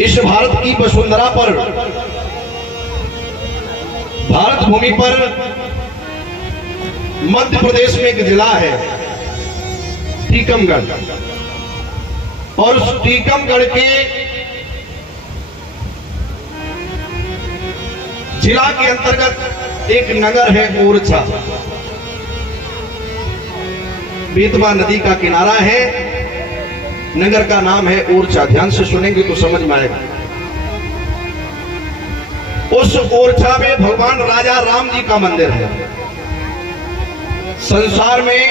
इस भारत की वसुंधरा पर, भारत भूमि पर मध्य प्रदेश में एक जिला है टीकमगढ़, और उस टीकमगढ़ के जिला के अंतर्गत एक नगर है ओरछा। बेतवा नदी का किनारा है, नगर का नाम है ओरछा। ध्यान से सुनेंगे तो समझ में आएगा। उस ओरछा में भगवान राजा राम जी का मंदिर है। संसार में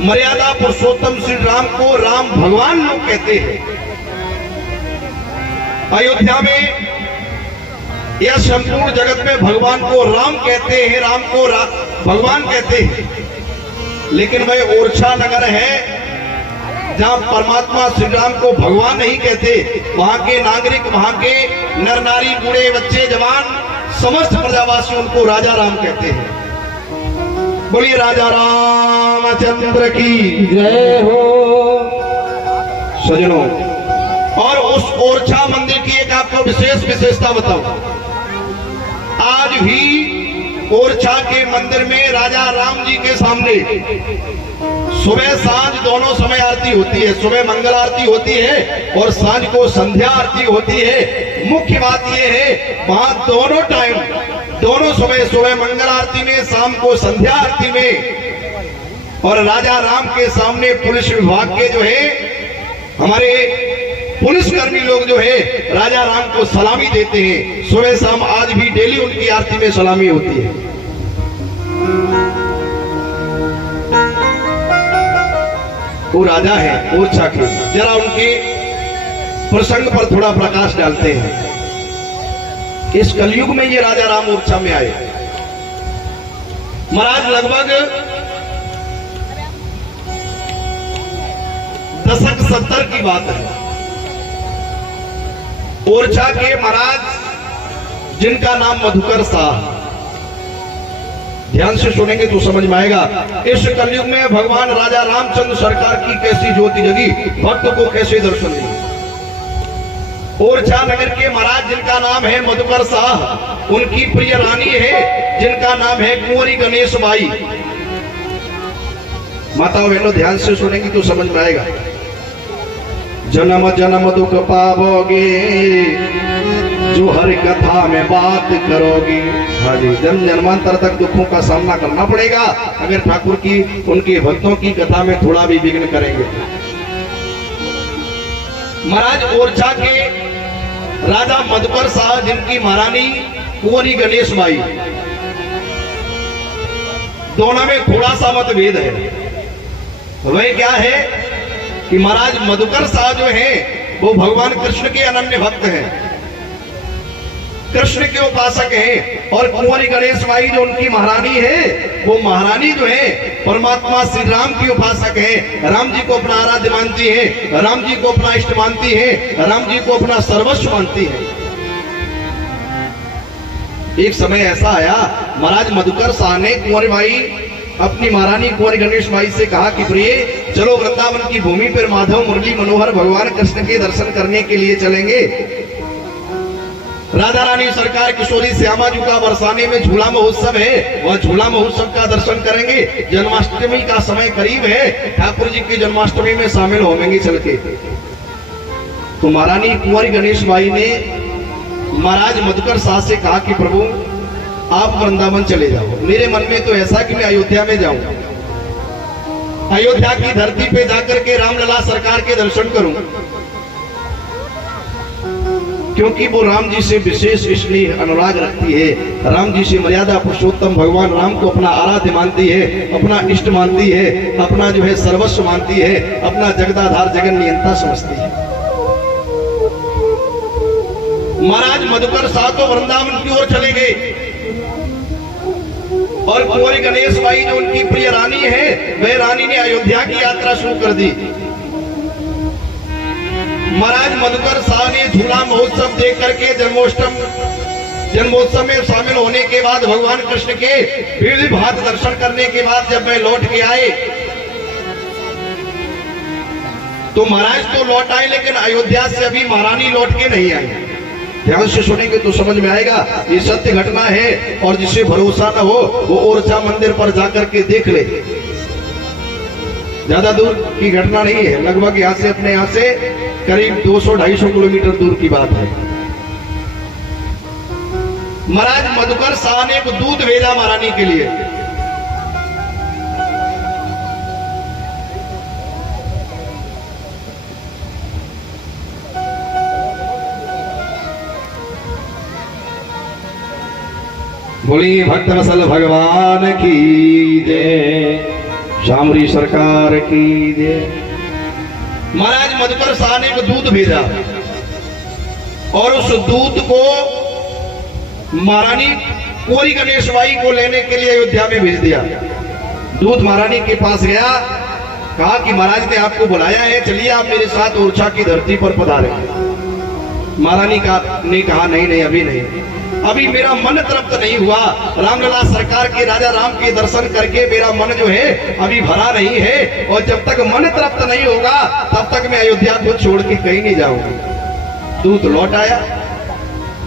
मर्यादा पुरुषोत्तम श्री राम को राम भगवान लोग कहते हैं। अयोध्या में यह संपूर्ण जगत में भगवान को राम कहते हैं, राम को भगवान कहते हैं। लेकिन वह ओरछा नगर है जहां परमात्मा श्री राम को भगवान नहीं कहते। वहां के नागरिक, वहां के नर नारी, बूढ़े बच्चे, जवान, समस्त प्रजावासी उनको राजा राम कहते हैं। बोलिए राजा रामचंद्र की जय हो। सजनों, और उस ओरछा मंदिर की एक आपको विशेषता बताऊं। आज भी ओरछा के मंदिर में राजा राम जी के सामने सुबह सांझ दोनों समय आरती होती है। सुबह मंगल आरती होती है और सांझ को संध्या आरती होती है। मुख्य बात यह है वहां दोनों टाइम, दोनों सुबह मंगल आरती में, शाम को संध्या आरती में, और राजा राम के सामने पुलिस विभाग के जो है हमारे पुलिसकर्मी लोग जो है राजा राम को सलामी देते हैं। सुबह शाम आज भी डेली उनकी आरती में सलामी होती है। वो राजा है ओरछा के, जरा उनके प्रसंग पर थोड़ा प्रकाश डालते हैं। इस कलयुग में ये राजा राम ओरछा में आए। महाराज लगभग दशक 70 की बात है। ओरछा के महाराज जिनका नाम मधुकर शाह, ध्यान से सुनेंगे तो समझ में आएगा। इस कलयुग में भगवान राजा रामचंद्र सरकार की कैसी ज्योति जगी, भक्त को कैसे दर्शन दिए। ओरछा नगर के महाराज जिनका नाम है मधुकर शाह, उनकी प्रिय रानी है जिनका नाम है कुंवरी गणेश बाई। माताओं बहनों ध्यान से सुनेंगी तो समझ में आएगा। जन्म जन्म दुख पाओगे जो हर कथा में बात करोगे। हाँ जी, जन्म जन्मांतर तक दुखों का सामना करना पड़ेगा अगर ठाकुर की, उनके भक्तों की कथा में थोड़ा भी विघ्न करेंगे। महाराज ओरछा के राजा मधुकर शाह जिनकी महारानी कुंवरी गणेश बाई, दोनों में थोड़ा सा मतभेद है। वह क्या है कि महाराज मधुकर शाह जो है वो भगवान कृष्ण के अनन्य भक्त हैं, कृष्ण के उपासक हैं। और कुंवरी गणेश बाई जो उनकी महारानी है, वो महारानी जो है परमात्मा श्री राम की उपासक है। राम जी को अपना आराध्य मानती है, राम जी को अपना इष्ट मानती है, राम जी को अपना सर्वस्व मानती है। एक समय ऐसा आया, महाराज मधुकर शाह ने कुंवरी बाई, अपनी महारानी कुंवरी गणेश बाई से कहा कि प्रिय चलो वृंदावन की भूमि पर माधव मुरली मनोहर भगवान कृष्ण के दर्शन करने के लिए चलेंगे। राधा रानी सरकार किशोरी श्यामा जी का बरसाने में झूला महोत्सव है, वह झूला महोत्सव का दर्शन करेंगे। जन्माष्टमी का समय करीब है, ठाकुर जी की जन्माष्टमी में शामिल होंगे चल के। तो महारानी कुंवरी गणेश बाई ने महाराज मधुकर शाह से कहा कि प्रभु आप वृंदावन चले जाओ। मेरे मन में तो ऐसा कि मैं अयोध्या में जाऊं, अयोध्या की धरती पे जाकर के रामलला सरकार के दर्शन करूं, क्योंकि वो राम जी से विशेष इसलिए अनुराग रखती है। राम जी से मर्यादा पुरुषोत्तम भगवान राम को अपना आराध्य मानती है, अपना इष्ट मानती है, अपना जो है सर्वस्व मानती है, अपना जगदाधार जगन नियंता समझती है। महाराज मधुकर शाह तो वृंदावन की ओर चले गए और कुंवरी गणेश बाई जो उनकी प्रिय रानी है, वह रानी ने अयोध्या की यात्रा शुरू कर दी। महाराज मधुकर शाह ने झूला महोत्सव देख करके जन्मोत्सव में शामिल होने के बाद, भगवान कृष्ण के विधि भात दर्शन करने के बाद जब वे लौट के आए तो महाराज तो लौट आए, लेकिन अयोध्या से अभी महारानी लौट के नहीं आई। ध्यान से सुनेंगे तो समझ में आएगा, ये सत्य घटना है। और जिसे भरोसा न हो वो ओरछा मंदिर पर जाकर के देख ले। ज्यादा दूर की घटना नहीं है, लगभग यहाँ से अपने यहाँ से करीब 200-250 किलोमीटर दूर की बात है। महाराज मधुकर शाह ने एक दूत भेजा महारानी के लिए। बोली भक्तवत्सल भगवान की जय, शामरी सरकार की जय। महाराज मधुकर शाह ने एक दूत भेजा और उस दूत को महारानी कुंवरी गणेशबाई को लेने के लिए अयोध्या में भेज दिया। दूत महारानी के पास गया, कहा कि महाराज ने आपको बुलाया है, चलिए आप मेरे साथ ओरछा की धरती पर पधारे। महारानी ने कहा नहीं अभी नहीं, अभी मेरा मन तृप्त नहीं हुआ। रामलला सरकार के राजा राम के दर्शन करके मेरा मन जो है अभी भरा नहीं है, और जब तक मन तृप्त नहीं होगा तब तक मैं अयोध्या को छोड़ के कहीं नहीं जाऊंगा। दूत लौट आया,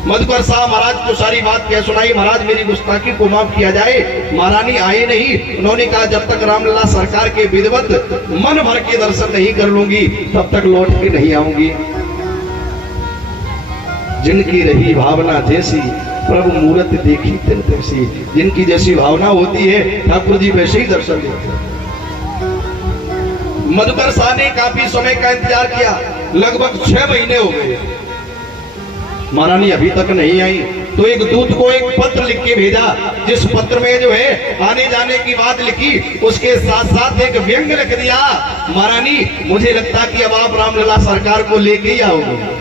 मधुकर शाह महाराज को सारी बात कह सुनाई। महाराज मेरी गुस्ताखी को माफ किया जाए, महारानी आए नहीं। उन्होंने कहा जब तक रामलला सरकार के विधिवत मन भर के दर्शन नहीं कर लूंगी तब तक लौट के नहीं आऊंगी। जिनकी रही भावना जैसी प्रभु मूरत देखी तिल तैसी। जिनकी जैसी भावना होती है ठाकुर जी वैसे ही दर्शन देते हैं। मधुकर शाह ने काफी समय का इंतजार किया, लगभग 6 महीने हो गए, महारानी अभी तक नहीं आई। तो एक दूत को एक पत्र लिख के भेजा, जिस पत्र में जो है आने जाने की बात लिखी, उसके साथ साथ एक व्यंग लिख दिया, महारानी मुझे लगता कि अब आप रामलला सरकार को लेके ही आओगे।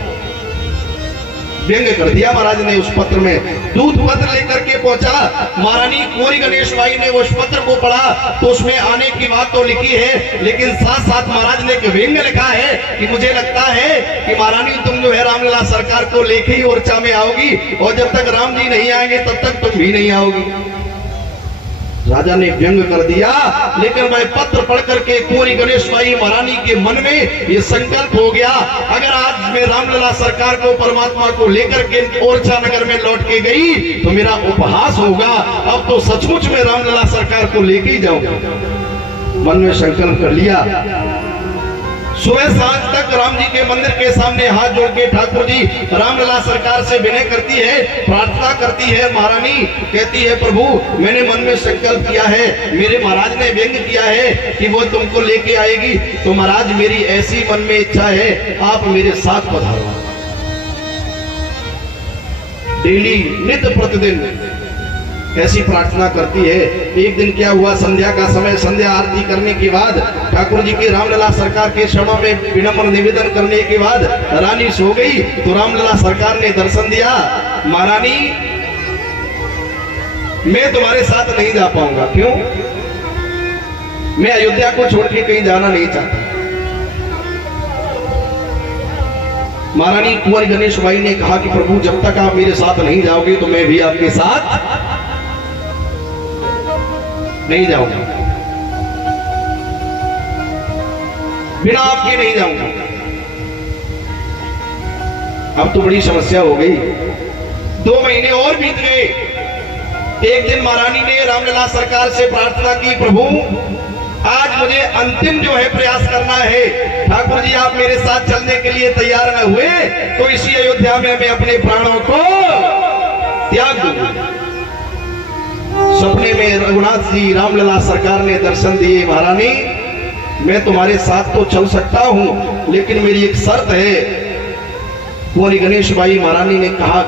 व्यंग कर दिया महाराज ने उस पत्र में। दूत पत्र लेकर के पहुंचा, महारानी कुंवरी गणेशबाई ने उस पत्र को पढ़ा तो उसमें आने की बात तो लिखी है, लेकिन साथ साथ महाराज ने एक व्यंग लिखा है कि मुझे लगता है कि महारानी तुम जो है रामलला सरकार को लेके ही ओरछा में आओगी, और जब तक राम जी नहीं आएंगे तब तक तुम भी नहीं आओगी। राजा ने व्यंग कर दिया, लेकिन मैं पत्र पढ़ करके कुंवरी गणेशबाई महारानी के मन में ये संकल्प हो गया, अगर आज मैं रामलला सरकार को परमात्मा को लेकर के ओरछा नगर में लौट के गई तो मेरा उपहास होगा। अब तो सचमुच में रामलला सरकार को लेके ही जाऊंगा। मन में संकल्प कर लिया। सुबह सांझ तक राम जी के मंदिर के सामने हाथ जोड़ के ठाकुर जी रामलला सरकार से विनय करती है, प्रार्थना करती है। महारानी कहती है प्रभु मैंने मन में संकल्प किया है, मेरे महाराज ने व्यंग किया है कि वो तुमको लेके आएगी, तो महाराज मेरी ऐसी मन में इच्छा है आप मेरे साथ पधारो। डेली नित्य प्रतिदिन ऐसी प्रार्थना करती है। एक दिन क्या हुआ, संध्या का समय, संध्या आरती करने के बाद ठाकुर जी की रामलला सरकार के चरणों में विनम्र निवेदन करने के बाद रानी सो गई, तो रामलला सरकार ने दर्शन दिया। महारानी मैं तुम्हारे साथ नहीं जा पाऊंगा। क्यों? मैं अयोध्या को छोड़ के कहीं जाना नहीं चाहता। महारानी कुंवरी गणेशबाई ने कहा कि प्रभु जब तक आप मेरे साथ नहीं जाओगे तो मैं भी आपके साथ नहीं जाऊंगा, बिना आपके नहीं जाऊंगा। अब तो बड़ी समस्या हो गई। 2 महीने और बीत गए। एक दिन महारानी ने रामलला सरकार से प्रार्थना की, प्रभु आज मुझे अंतिम जो है प्रयास करना है, ठाकुर जी आप मेरे साथ चलने के लिए तैयार न हुए तो इसी अयोध्या में मैं अपने प्राणों को त्याग दूंगा। सपने में रघुनाथ जी रामलला सरकार ने दर्शन दिए। महारानी मैं तुम्हारे साथ तो चल सकता हूं, लेकिन मेरी एक शर्त है। कुंवरी गणेशबाई महारानी ने कहा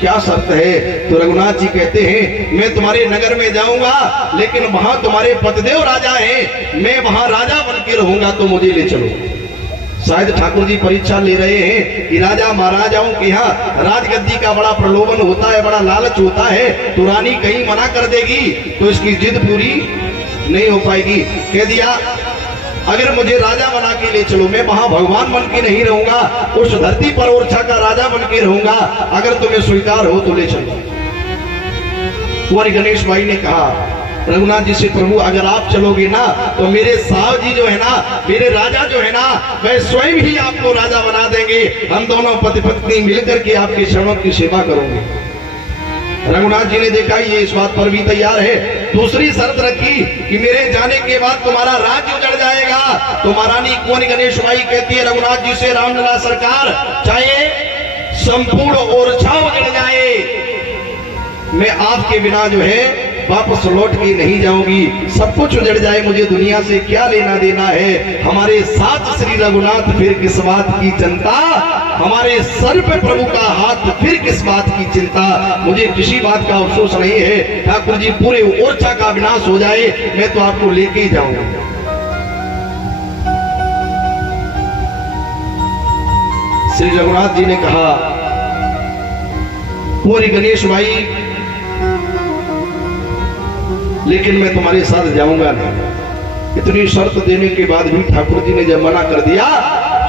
क्या शर्त है? तो रघुनाथ जी कहते हैं मैं तुम्हारे नगर में जाऊंगा, लेकिन वहां तुम्हारे पतिदेव राजा हैं, मैं वहां राजा बन के रहूंगा, तो मुझे ले चलो। शायद ठाकुर जी परीक्षा ले रहे हैं कि राजा महाराजाओं के यहाँ राजगद्दी का बड़ा प्रलोभन होता है, बड़ा लालच होता है, तो रानी कहीं मना कर देगी तो इसकी जिद पूरी नहीं हो पाएगी। कह दिया अगर मुझे राजा बना के ले चलो, मैं वहां भगवान बन के नहीं रहूंगा, उस धरती पर ओरछा का राजा बन के रहूंगा, अगर तुम्हें स्वीकार हो तो ले चलो। कुंवरी गणेशबाई ने कहा रघुनाथ जी से, प्रभु अगर आप चलोगे ना तो मेरे साहब जी जो है ना, मेरे राजा जो है ना, वह स्वयं ही आपको राजा बना देंगे। हम दोनों पति पत्नी मिलकर के आपके चरणों की सेवा करोगे। रघुनाथ जी ने देखा ये इस बात पर भी तैयार है। दूसरी शर्त रखी कि मेरे जाने के बाद तुम्हारा राज्य उजड़ जाएगा। तो महारानी कुंवरी गणेश बाई कहती है रघुनाथ जी से, रामलला सरकार, चाहे संपूर्ण ओरछा उजड़ जाए, मैं आपके बिना जो है वापस लौट के नहीं जाऊंगी। सब कुछ उजड़ जाए, मुझे दुनिया से क्या लेना देना है। हमारे साथ श्री रघुनाथ, फिर किस बात की चिंता। हमारे सर पे प्रभु का हाथ, फिर किस बात की चिंता। मुझे किसी बात का अफसोस नहीं है। ठाकुर जी, पूरे ओरछा का विनाश हो जाए, मैं तो आपको लेके ही जाऊंगा। श्री रघुनाथ जी ने कहा, कुंवरी गणेश बाई, लेकिन मैं तुम्हारे साथ जाऊंगा नहीं। इतनी शर्त देने के बाद भी ठाकुर जी ने जब मना कर दिया,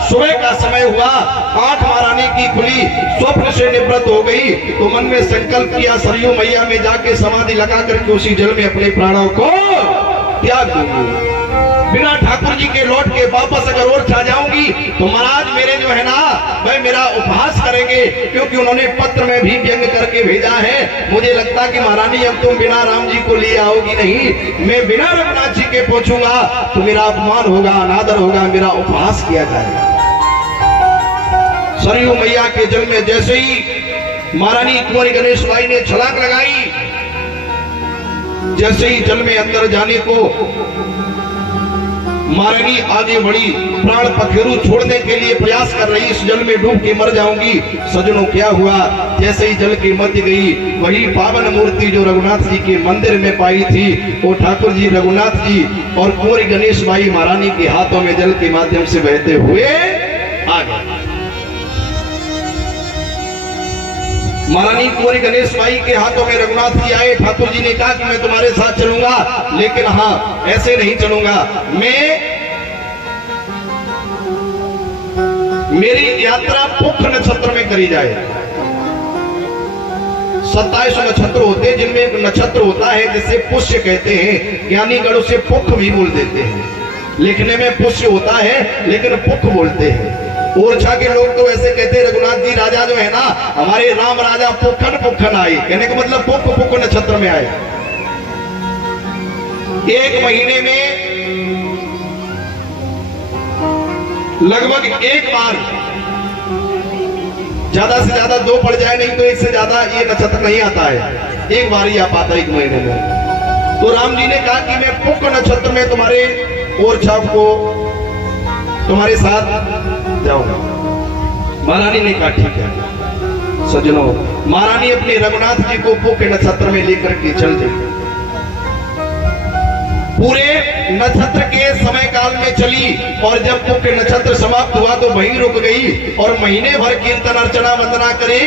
सुबह का समय हुआ, आंख महारानी की खुली, स्वप्न से निवृत्त हो गई, तो मन में संकल्प किया सरयू मैया में जाके समाधि लगा करके उसी जल में अपने प्राणों को त्याग दूंगी। बिना ठाकुर जी के लौट के वापस अगर ओरछा जाऊंगी तो महाराज मेरे जो है ना, वह मेरा उपहास करेंगे, क्योंकि उन्होंने पत्र में भी व्यंग करके भेजा है। मुझे लगता कि महारानी अब तुम बिना राम जी को लिए आओगी नहीं, मैं बिना रघुनाथ जी के पहुंचूंगा तो मेरा अपमान होगा, अनादर होगा, मेरा उपहास किया जाएगा। सरयू मैया के जल में जैसे ही महारानी कुंवरी गणेश बाई ने छलांग लगाई, जैसे ही जल में अंदर जाने को महारानी आगे बढ़ी, प्राण पखेरु छोड़ने के लिए प्रयास कर रही, इस जल में डूब के मर जाऊंगी। सजनों, क्या हुआ, जैसे ही जल के मध्य गई, वही पावन मूर्ति जो रघुनाथ जी के मंदिर में पाई थी, वो ठाकुर जी, रघुनाथ जी और कुंवरी गणेश बाई महारानी के हाथों में जल के माध्यम से बहते हुए आ गए। महारानी कुंवरी गणेश बाई के हाथों में रघुनाथ जी आए। ठाकुर जी ने कहा कि मैं तुम्हारे साथ चलूंगा, लेकिन हाँ, ऐसे नहीं चलूंगा। मेरी यात्रा पुख नक्षत्र में करी जाए। 27 नक्षत्र होते हैं, जिनमें एक नक्षत्र होता है जिसे पुष्य कहते हैं, ज्ञानीगण उसे पुख भी बोल देते हैं। लिखने में पुष्य होता है लेकिन पुख बोलते हैं। ओरछा के लोग तो ऐसे कहते हैं, रघुनाथ जी राजा जो है ना, हमारे राम राजा पुखन पुखन आए, कहने का मतलब पुख पुख नक्षत्र में आए। एक महीने में लगभग एक बार, ज्यादा से ज्यादा 2 पड़ जाए, नहीं तो एक से ज्यादा ये नक्षत्र नहीं आता है, एक बार ही आ पाता है एक महीने में। तो राम जी ने कहा कि मैं पुख नक्षत्र में तुम्हारे ओरछा को तुम्हारे साथ जाऊंगा। महारानी ने कहा ठीक है। सज्जनों, महारानी अपने रघुनाथ जी को पुख नक्षत्र में लेकर के चल गई। पूरे नक्षत्र के समय काल में चली, और जब पुख नक्षत्र समाप्त हुआ तो वहीं रुक गई और महीने भर कीर्तन अर्चना वंदना करे,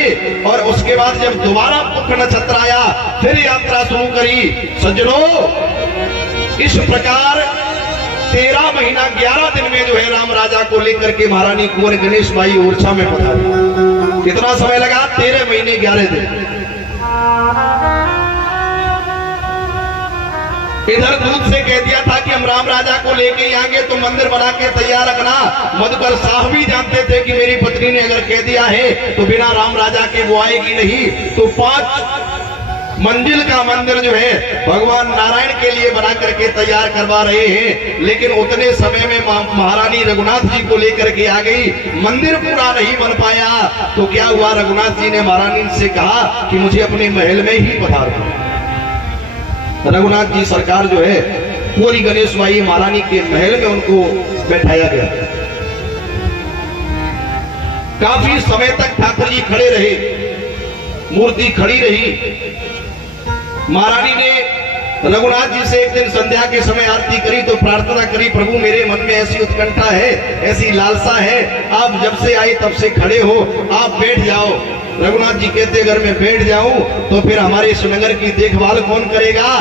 और उसके बाद जब दोबारा पुख नक्षत्र आया, फिर यात्रा शुरू करी। सज्जनों, इस प्रकार 13 महीना 11 दिन में जो है राम राजा को लेकर के महारानी कुंवरी गणेश बाई ओरछा में पधारी। कितना समय लगा? 13 महीने 11 दिन। इधर दूत से कह दिया था कि हम राम राजा को लेके आएंगे तो मंदिर बना के तैयार रखना। मधुकर साहब भी जानते थे कि मेरी पत्नी ने अगर कह दिया है तो बिना राम राजा के वो आएगी नहीं। तो 5 मंजिल का मंदिर जो है भगवान नारायण के लिए बना करके तैयार करवा रहे हैं। लेकिन उतने समय में महारानी रघुनाथ जी को लेकर के आ गई, मंदिर पूरा नहीं बन पाया। तो क्या हुआ, रघुनाथ जी ने महारानी से कहा कि मुझे अपने महल में ही पधारो। रघुनाथ जी सरकार जो है कुंवरी गणेश बाई महारानी के महल में उनको बैठाया गया। काफी समय तक ठाकुर जी खड़े रहे, मूर्ति खड़ी रही। महारानी ने रघुनाथ जी से एक दिन संध्या के समय आरती करी तो प्रार्थना करी, प्रभु मेरे मन में ऐसी उत्कंठा है, ऐसी लालसा है, आप जब से आए तब से खड़े हो, आप बैठ जाओ। रघुनाथ जी कहते अगर मैं बैठ जाऊं तो फिर हमारे इस नगर की देखभाल कौन करेगा?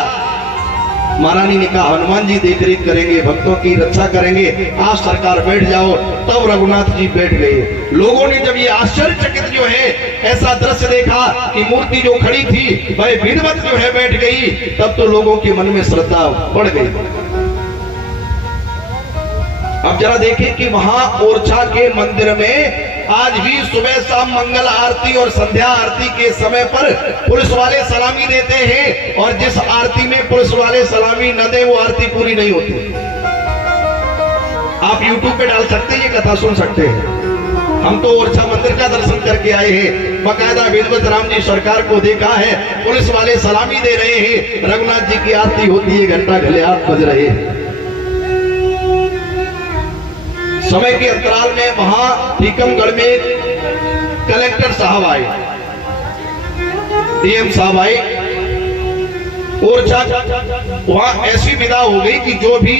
महारानी ने कहा हनुमान जी देख रेख करेंगे, भक्तों की रक्षा करेंगे, आप सरकार बैठ जाओ। तब रघुनाथ जी बैठ गए। लोगों ने जब ये आश्चर्यचकित जो है ऐसा दृश्य देखा कि मूर्ति जो खड़ी थी वह विधिवत जो है बैठ गई, तब तो लोगों के मन में श्रद्धा बढ़ गई। अब जरा देखें कि वहां ओरछा के मंदिर में आज भी सुबह शाम मंगल आरती और संध्या आरती के समय पर पुलिस वाले सलामी देते हैं, और जिस आरती में पुलिस वाले सलामी न दे वो आरती पूरी नहीं होती। आप YouTube पे डाल सकते हैं, ये कथा सुन सकते हैं। हम तो ओरछा मंदिर का दर्शन करके आए हैं, बकायदा विधिवत राम जी सरकार को देखा है, पुलिस वाले सलामी दे रहे हैं, रघुनाथ जी की आरती होती है, घंटा घलियाट बज रहे हैं। समय के अंतराल में वहां टीकमगढ़ में कलेक्टर साहब आए, डीएम साहब आए। ओरछा वहां ऐसी विदा हो गई कि जो भी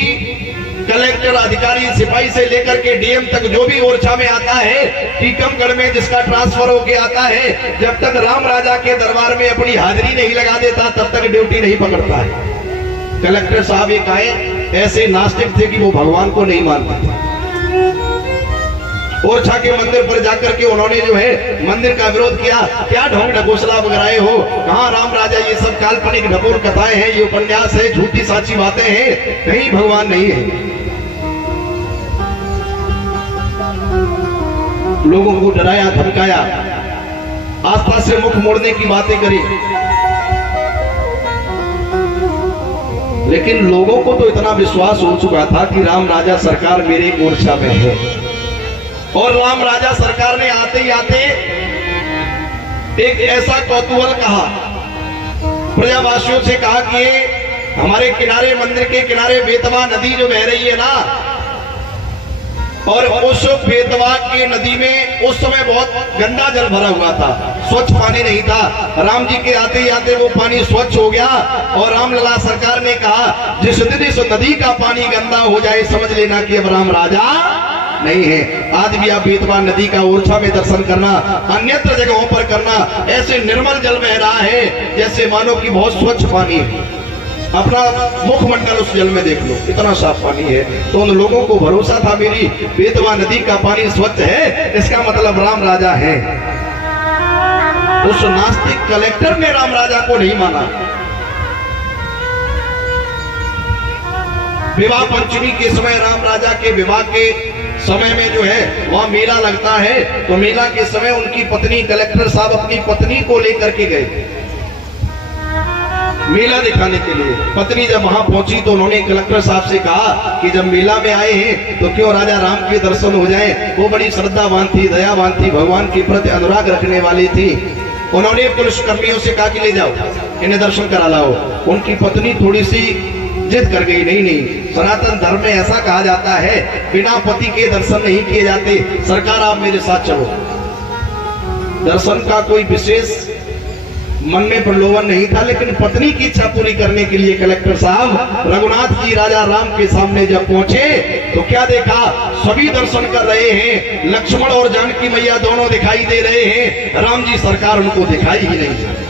कलेक्टर अधिकारी सिपाही से लेकर के डीएम तक जो भी ओरछा में आता है, टीकमगढ़ में जिसका ट्रांसफर होके आता है, जब तक राम राजा के दरबार में अपनी हाजिरी नहीं लगा देता तब तक ड्यूटी नहीं पकड़ता है। कलेक्टर साहब एक आए, ऐसे नास्तिक थे कि वो भगवान को नहीं मानते थे। ओरछा के मंदिर पर जाकर के उन्होंने जो है मंदिर का विरोध किया। क्या ढोंग ढकोसला बगराए हो, कहां राम राजा, ये सब काल्पनिक ढकोर कथाएं हैं, ये उपन्यास है, झूठी साची बातें हैं, कहीं भगवान नहीं है। लोगों को डराया धमकाया, आस्था से मुख मोड़ने की बातें करी, लेकिन लोगों को तो इतना विश्वास हो चुका था कि राम राजा सरकार मेरे ओरछा में है। और राम राजा सरकार ने आते ही आते एक ऐसा कौतूहल कहा, प्रजावासियों से कहा कि हमारे किनारे, मंदिर के किनारे बेतवा नदी जो बह रही है ना, और उस बेतवा की नदी में उस समय बहुत गंदा जल भरा हुआ था, स्वच्छ पानी नहीं था। राम जी के आते ही आते वो पानी स्वच्छ हो गया, और रामलला सरकार ने कहा जिस दिन इस नदी का पानी गंदा हो जाए समझ लेना कि अब राम राजा नहीं है। आज भी आप बेतवा नदी का ओरछा में दर्शन करना, अन्यत्र जगहों पर करना, ऐसे निर्मल जल बह रहा है जैसे मानो कि बहुत स्वच्छ पानी है। अपना मुखमंडल उस जल में देख लो, इतना साफ पानी है। तो उन लोगों को भरोसा था मेरी बेतवा नदी का पानी स्वच्छ है, इसका मतलब राम राजा है। उस नास्तिक कलेक्टर ने राम राजा को नहीं माना। विवाह पंचमी के समय, राम राजा के विवाह के समय में जो है वहां मेला लगता है, तो मेला के समय उनकी पत्नी, कलेक्टर साहब अपनी पत्नी को लेकर के गए मेला दिखाने के लिए। पत्नी जब वहां पहुंची तो उन्होंने कलेक्टर साहब से कहा कि जब मेला में आए हैं तो क्यों राजा राम के दर्शन हो जाएं। वो बड़ी श्रद्धावान थी, दयावान थी, भगवान के प्रति अनुराग रखने वाली थी। उन्होंने पुलिस कर्मियों से कहा कि ले जाओ, इन्हें दर्शन करा लाओ। उनकी पत्नी थोड़ी सी जिद कर गई, नहीं, सनातन धर्म में ऐसा कहा जाता है बिना पति के दर्शन नहीं किए जाते, सरकार आप मेरे साथ चलो। दर्शन का कोई विशेष मन में प्रलोभन नहीं था, लेकिन पत्नी की इच्छा पूरी करने के लिए कलेक्टर साहब रघुनाथ जी राजा राम के सामने जब पहुंचे तो क्या देखा, सभी दर्शन कर रहे हैं, लक्ष्मण और जानकी मैया दोनों दिखाई दे रहे हैं, राम जी सरकार उनको दिखाई ही नहीं।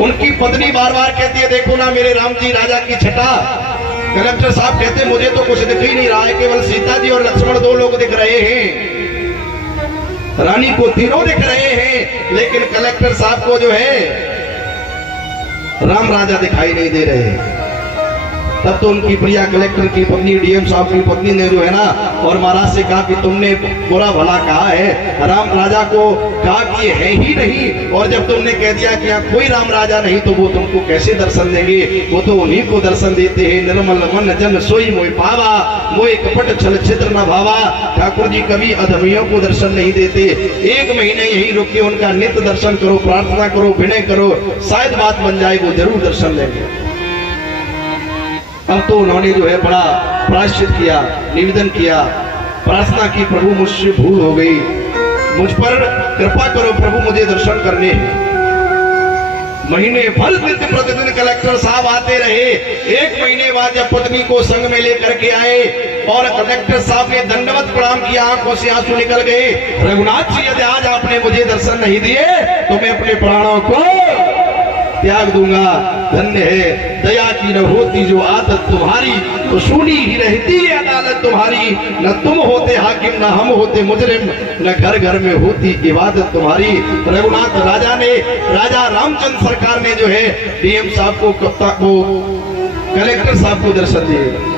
उनकी पत्नी बार बार कहती है देखो ना मेरे राम जी राजा की छटा। कलेक्टर साहब कहते मुझे तो कुछ दिख ही नहीं रहा है, केवल सीता जी और लक्ष्मण दो लोग दिख रहे हैं, रानी को तीनों दिख रहे हैं, लेकिन कलेक्टर साहब को जो है राम राजा दिखाई नहीं दे रहे हैं। तब तो उनकी प्रिया कलेक्टर की पत्नी, डीएम साहब की पत्नी ने जो है ना और महाराज से कहा कि तुमने बुरा भला कहा है, राम राजा को कहा कि है ही नहीं, और जब तुमने कह दिया कि यहाँ कोई राम राजा नहीं तो वो तुमको कैसे दर्शन देंगे, वो तो उन्हीं को दर्शन देते हैं। निर्मल मन जन सोई मोहि पावा, मोहि कपट छल छिद्र न भावा। ठाकुर जी कभी अधमियों को दर्शन नहीं देते। 1 महीने यहीं रुक के उनका नित्य दर्शन करो, प्रार्थना करो, विनय करो, शायद बात बन जाए, वो जरूर दर्शन लेंगे। अब तो उन्होंने जो है बड़ा प्रायश्चित किया, निवेदन किया, प्रार्थना की, प्रभु मुझसे भूल हो गई, मुझ पर कृपा करो प्रभु, मुझे दर्शन करने हैं। महीने भर नित्य प्रतिदिन कलेक्टर साहब आते रहे। 1 महीने बाद जब पत्नी को संग में लेकर के आए और कलेक्टर साहब ने दंडवत प्रणाम किया, आंखों से आंसू निकल गए। रघुनाथ जी यदि आज आपने मुझे दर्शन नहीं दिए तो मैं अपने प्राणों को त्याग दूंगा। धन्य है। दया की न होती जो आदत तुम्हारी, तो सुनी ही रहती है अदालत तुम्हारी। न तुम होते हाकिम, न हम होते मुजरिम, न घर घर में होती इबादत तुम्हारी। रघुनाथ राजा ने, राजा रामचंद्र सरकार ने जो है डीएम साहब को, कलेक्टर साहब को दर्शन दिए।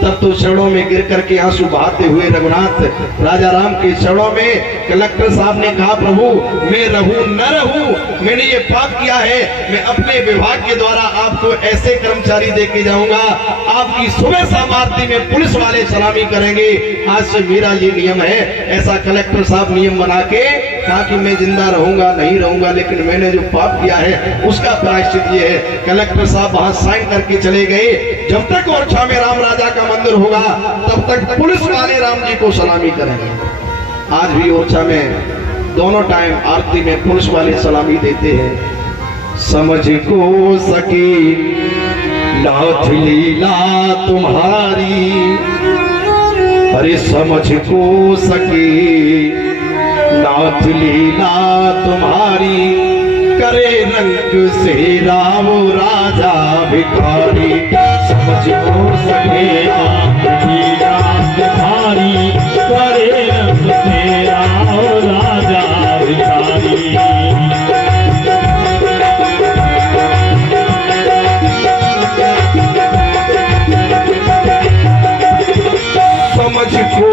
तब तो चरणों में गिर करके आंसू बहाते हुए रघुनाथ राजा राम के चरणों में कलेक्टर साहब ने कहा, प्रभु मैं रहूं न रहूं, मैंने ये पाप किया है, मैं अपने विभाग के द्वारा आपको ऐसे कर्मचारी देके जाऊंगा, आपकी सुबह शाम आरती में पुलिस वाले सलामी करेंगे, आज से मेरा ये नियम है। ऐसा कलेक्टर साहब नियम बना के कहा कि मैं जिंदा रहूंगा नहीं रहूंगा, लेकिन मैंने जो पाप किया है उसका प्रायश्चित ये है। कलेक्टर साहब वहां साइन करके चले गए। जब तक ओरछा में राम राजा का मंदिर होगा तब तक पुलिस वाले राम जी को सलामी करेंगे। आज भी ओरछा में दोनों टाइम आरती में पुलिस वाले सलामी देते हैं। समझ को सकी नाथ लीला तुम्हारी, अरे समझ को सकी नाथ लीला तुम्हारी, करे रंग से राम राजा भिखारी। समझ को सके नाथ लीला तुम्हारी, करे रंग से राम राजा भिखारी। समझ को